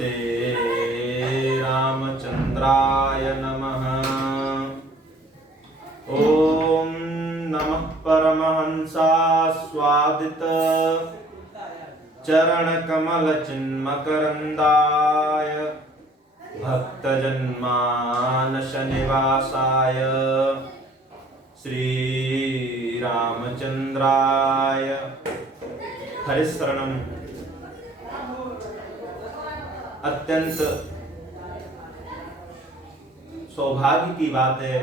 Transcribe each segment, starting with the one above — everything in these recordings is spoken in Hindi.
श्रीमते रामचंद्राय नमः। ओम नमः परमहंसास्वादित चरणकमल चिन्मकरन्दाय भक्तजन्मानस निवासाय श्री रामचंद्राय हरिशरणम्। अत्यंत सौभाग्य की बात है,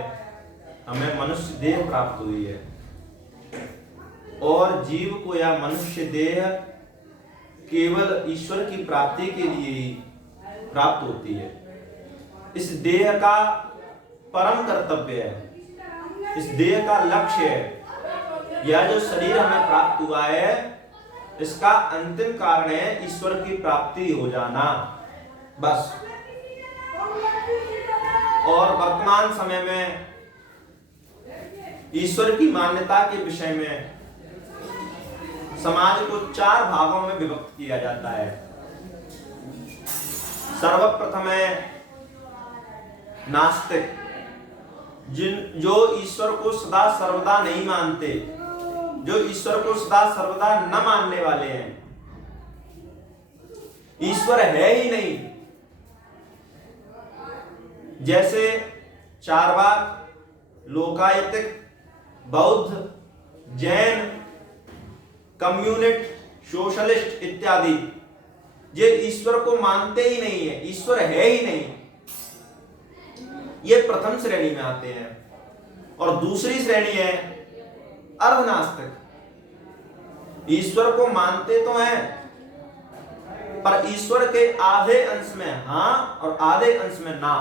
हमें मनुष्य देह प्राप्त हुई है और जीव को यह मनुष्य देह केवल ईश्वर की प्राप्ति के लिए ही प्राप्त होती है। इस देह का परम कर्तव्य है, इस देह का लक्ष्य है। यह जो शरीर हमें प्राप्त हुआ है इसका अंतिम कारण है ईश्वर की प्राप्ति हो जाना, बस। और वर्तमान समय में ईश्वर की मान्यता के विषय में समाज को 4 भागों में विभक्त किया जाता है। सर्वप्रथम है नास्तिक, जो ईश्वर को सदा सर्वदा नहीं मानते, जो ईश्वर को सदा सर्वदा न मानने वाले हैं। ईश्वर है ही नहीं, जैसे चारवाक, लोकायतिक, बौद्ध, जैन, कम्युनिस्ट, सोशलिस्ट इत्यादि, ये ईश्वर को मानते ही नहीं है, ईश्वर है ही नहीं। ये प्रथम श्रेणी में आते हैं। और दूसरी श्रेणी है अर्धनास्तिक। ईश्वर को मानते तो हैं पर ईश्वर के आधे अंश में हां और आधे अंश में ना।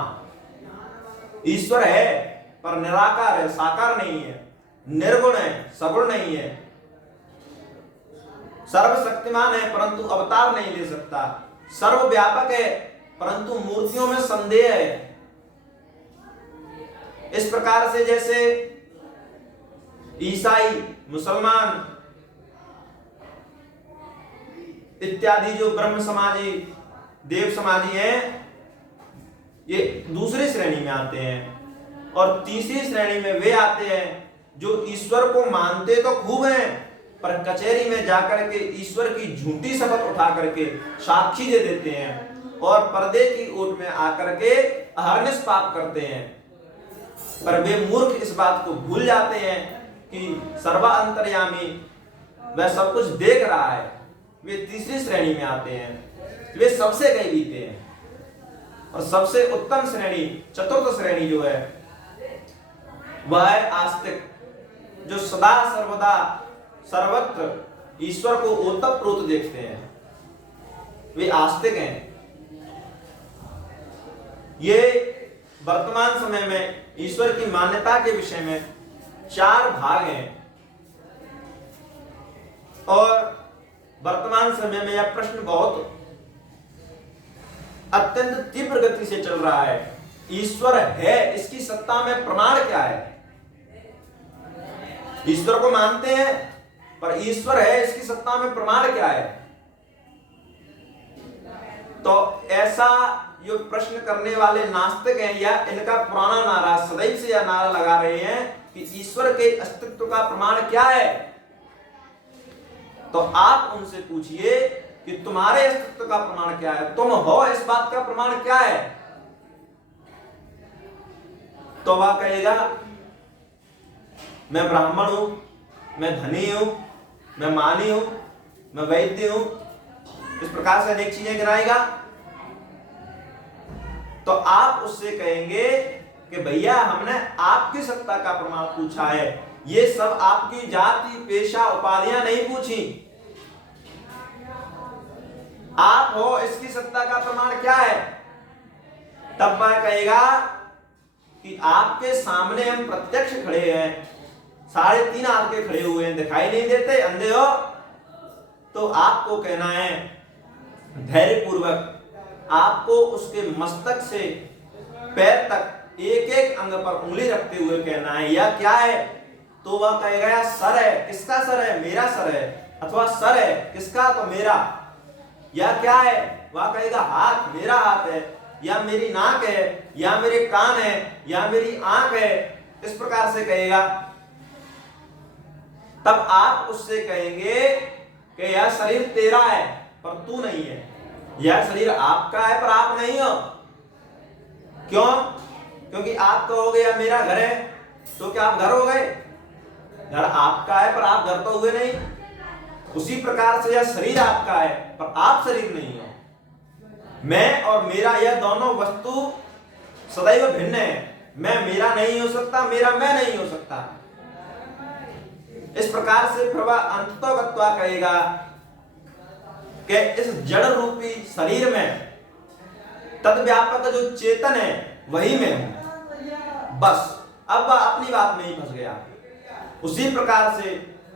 ईश्वर है पर निराकार है, साकार नहीं है, निर्गुण है, सगुण नहीं है, सर्वशक्तिमान है परंतु अवतार नहीं ले सकता, सर्वव्यापक है परंतु मूर्तियों में संदेह है। इस प्रकार से जैसे ईसाई, मुसलमान इत्यादि जो ब्रह्म समाजी, देव समाजी हैं, ये दूसरी श्रेणी में आते हैं। और तीसरी श्रेणी में वे आते हैं जो ईश्वर को मानते तो खूब हैं पर कचहरी में जाकर के ईश्वर की झूठी शपथ उठा करके साक्षी दे देते हैं और पर्दे की ओट में आकर के अहरनिश पाप करते हैं। पर वे मूर्ख इस बात को भूल जाते हैं कि सर्वा अंतर्यामी वह सब कुछ देख रहा है। वे तीसरी श्रेणी में आते हैं, वे सबसे गए बीते हैं। और सबसे उत्तम श्रेणी, चतुर्थ श्रेणी जो है वह है आस्तिक, जो सदा सर्वदा सर्वत्र ईश्वर को ओतप्रोत देखते हैं, वे आस्तिक हैं। ये वर्तमान समय में ईश्वर की मान्यता के विषय में 4 भाग हैं। और वर्तमान समय में यह प्रश्न बहुत अत्यंत तीव्र गति से चल रहा है, ईश्वर है, इसकी सत्ता में प्रमाण क्या है? ईश्वर को मानते हैं पर ईश्वर है, इसकी सत्ता में प्रमाण क्या है? तो ऐसा जो प्रश्न करने वाले नास्तिक हैं, या इनका पुराना नारा, सदैव से यह नारा लगा रहे हैं कि ईश्वर के अस्तित्व का प्रमाण क्या है। तो आप उनसे पूछिए कि तुम्हारे अस्तित्व का प्रमाण क्या है, तुम हो इस बात का प्रमाण क्या है? तो वह कहेगा मैं ब्राह्मण हूं, मैं धनी हूं, मैं मानी हूं, मैं वैद्य हूं, इस प्रकार से अनेक चीजें गिनाएगा। तो आप उससे कहेंगे कि भैया हमने आपकी सत्ता का प्रमाण पूछा है, ये सब आपकी जाति, पेशा, उपाधियां नहीं पूछी। आप हो, इसकी सत्ता का प्रमाण क्या है? तब वह कहेगा कि आपके सामने हम प्रत्यक्ष खड़े हैं, 3.5 हाथ के खड़े हुए हैं, दिखाई नहीं देते, अंधे हो। तो आपको कहना है धैर्य पूर्वक, आपको उसके मस्तक से पैर तक एक एक अंग पर उंगली रखते हुए कहना है यह क्या है? तो वह कहेगा यह सर है। किसका सर है? मेरा सर है। अथवा सर है किसका? तो मेरा। या क्या है, वह कहेगा हाथ, मेरा हाथ है, या मेरी नाक है, या मेरे कान है, या मेरी आंख है, इस प्रकार से कहेगा। तब आप उससे कहेंगे कि यह शरीर तेरा है पर तू नहीं है, यह शरीर आपका है पर आप नहीं हो। क्यों? क्योंकि आप कहोगे यह मेरा घर है, तो क्या आप घर हो गए? घर आपका है पर आप घर तो हुए नहीं। उसी प्रकार से यह शरीर आपका है पर आप शरीर नहीं हो। मैं और मेरा यह दोनों वस्तु सदैव भिन्न है। मैं मेरा नहीं हो सकता, मेरा मैं नहीं हो सकता। इस प्रकार से प्रभा अंततोगत्वा कहेगा कि इस जड़ रूपी शरीर में तद्व्यापक जो चेतन है वही मैं हूं। बस अब वह अपनी बात में ही फंस गया। उसी प्रकार से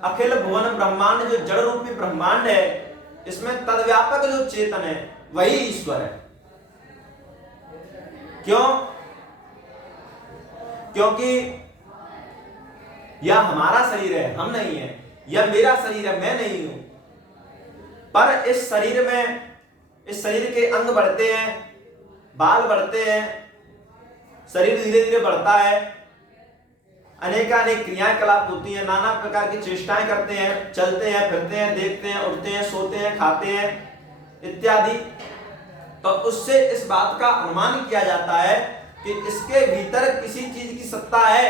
अखिल भुवन ब्रह्मांड जो जड़ रूपी ब्रह्मांड है, इसमें तद्व्यापक जो चेतन है वही ईश्वर है। क्यों? क्योंकि यह हमारा शरीर है, हम नहीं है। यह मेरा शरीर है, मैं नहीं हूं। पर इस शरीर में, इस शरीर के अंग बढ़ते हैं, बाल बढ़ते हैं, शरीर धीरे धीरे बढ़ता है, अनेकानेक क्रियाएं कलाप होती हैं, नाना प्रकार की चेष्टाएं करते हैं, चलते हैं, फिरते हैं, देखते हैं, उठते हैं, सोते हैं, खाते हैं इत्यादि। तो उससे इस बात का अनुमान किया जाता है कि इसके भीतर किसी चीज की सत्ता है,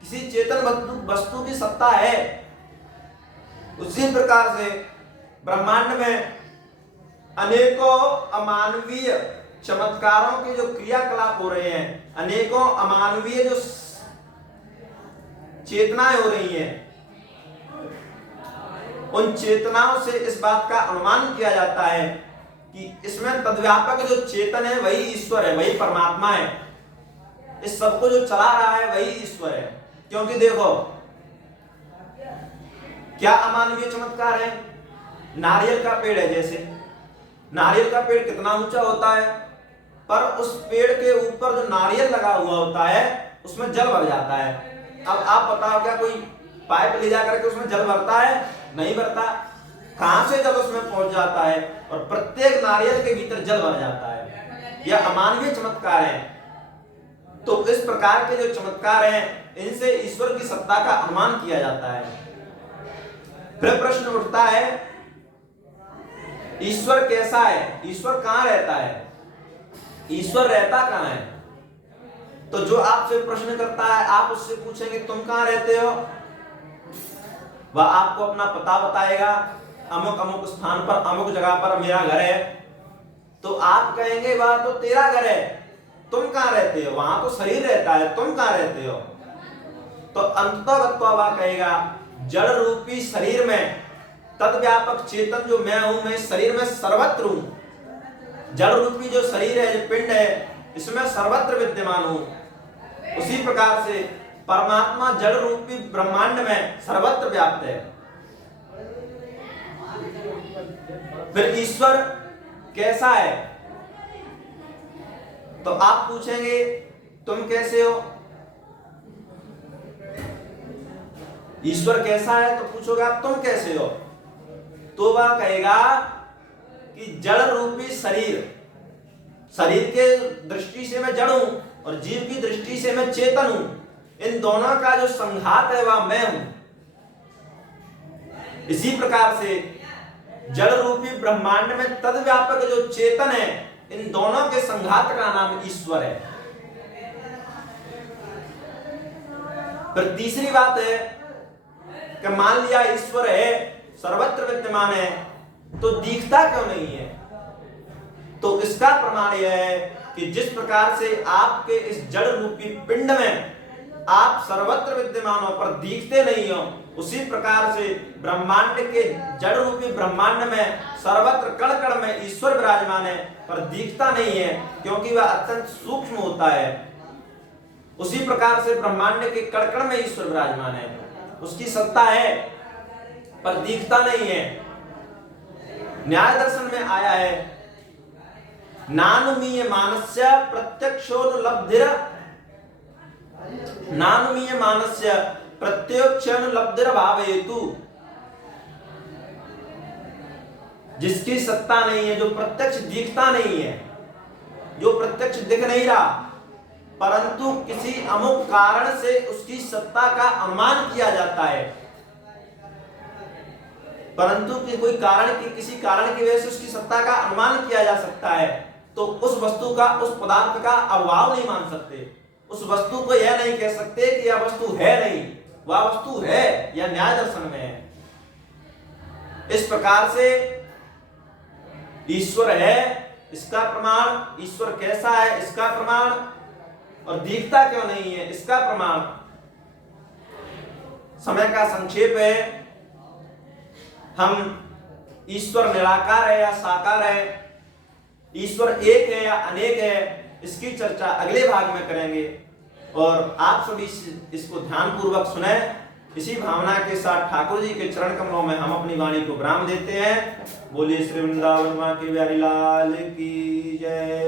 किसी चेतन वस्तु की सत्ता है। उसी प्रकार से ब्रह्मांड में अनेकों अमानवीय चमत्कारों के जो क्रियाकलाप हो रहे हैं, अनेकों अमानवीय जो चेतनाएं हो रही हैं, उन चेतनाओं से इस बात का अनुमान किया जाता है कि इसमें तद्व्यापक जो चेतन है वही ईश्वर है, वही परमात्मा है। इस सबको जो चला रहा है वही ईश्वर है। क्योंकि देखो क्या अमानवीय चमत्कार है। नारियल का पेड़ है, जैसे नारियल का पेड़ कितना ऊंचा होता है, पर उस पेड़ के ऊपर जो नारियल लगा हुआ होता है उसमें जल भर जाता है। अब आप बताओ, क्या कोई पाइप ले जाकर के उसमें जल भरता है? नहीं भरता। कहां से जल उसमें पहुंच जाता है और प्रत्येक नारियल के भीतर जल भर जाता है। यह अमानवीय चमत्कार है। तो इस प्रकार के जो चमत्कार हैं, इनसे ईश्वर की सत्ता का अनुमान किया जाता है। फिर प्रश्न उठता है, ईश्वर कैसा है? ईश्वर कहां रहता है? ईश्वर रहता कहां है? तो जो आपसे प्रश्न करता है, आप उससे पूछेंगे तुम कहां रहते हो, वह आपको अपना पता बताएगा, अमुक अमुक स्थान पर, अमुक जगह पर मेरा घर है। तो आप कहेंगे वह तो तेरा घर है, तुम कहां रहते हो? वहां तो शरीर रहता है, तुम कहां रहते हो? तो अंततः वह कहेगा जड़ रूपी शरीर में तद्व्यापक चेतन जो मैं हूं, मैं शरीर में सर्वत्र हूं। जड़ रूपी जो शरीर है, जो पिंड है, इसमें सर्वत्र विद्यमान हूं। उसी प्रकार से परमात्मा जड़ रूपी ब्रह्मांड में सर्वत्र व्याप्त है। फिर ईश्वर कैसा है? तो आप पूछेंगे तुम कैसे हो? ईश्वर कैसा है तो पूछोगे आप तुम कैसे हो? तो वह कहेगा कि जड़ रूपी शरीर, शरीर के दृष्टि से मैं जड़ हूं और जीव की दृष्टि से मैं चेतन हूं। इन दोनों का जो संघात है वह मैं हूं। इसी प्रकार से जड़ रूपी ब्रह्मांड में तद्व्यापक जो चेतन है, इन दोनों के संघात का नाम ईश्वर है। फिर तीसरी बात है कि मान लिया ईश्वर है, सर्वत्र विद्यमान है, तो दिखता क्यों नहीं है? तो इसका प्रमाण यह है कि जिस प्रकार से आपके इस जड़ रूपी पिंड में आप सर्वत्र विद्यमान हो पर दिखते नहीं हो, उसी प्रकार से ब्रह्मांड के जड़ रूपी ब्रह्मांड में सर्वत्र कण कण में ईश्वर विराजमान है पर दिखता नहीं है, क्योंकि वह अत्यंत सूक्ष्म होता है। उसी प्रकार से ब्रह्मांड के कण कण में ईश्वर विराजमान है, उसकी सत्ता है पर दिखता नहीं है। न्याय दर्शन में आया है, नानुमीय मानस्य प्रत्यक्षोनुलब्धिर, नानुमीय मानस्य प्रत्यक्षोनुलब्धिर भावयेतु। जिसकी सत्ता नहीं है, जो प्रत्यक्ष दिखता नहीं है, जो प्रत्यक्ष दिख नहीं रहा, परंतु किसी अमुक कारण से उसकी सत्ता का अनुमान किया जाता है, परंतु कि कोई कारण की किसी कारण की वजह से उसकी सत्ता का अनुमान किया जा सकता है, तो उस वस्तु का, उस पदार्थ का अभाव नहीं मान सकते। उस वस्तु को यह नहीं कह सकते कि यह वस्तु है नहीं, वह वस्तु है, यह न्याय दर्शन में है। इस प्रकार से ईश्वर है इसका प्रमाण, ईश्वर कैसा है इसका प्रमाण, और दिखता क्यों नहीं है इसका प्रमाण। समय का संक्षेप है, हम ईश्वर निराकार है या साकार है, ईश्वर एक है या अनेक है, इसकी चर्चा अगले भाग में करेंगे। और आप सभी इसको ध्यान पूर्वक सुने। इसी भावना के साथ ठाकुर जी के चरण कमलों में हम अपनी वाणी को विराम देते हैं। बोलिए श्री वृंदावन मां की प्यारी लाल की जय।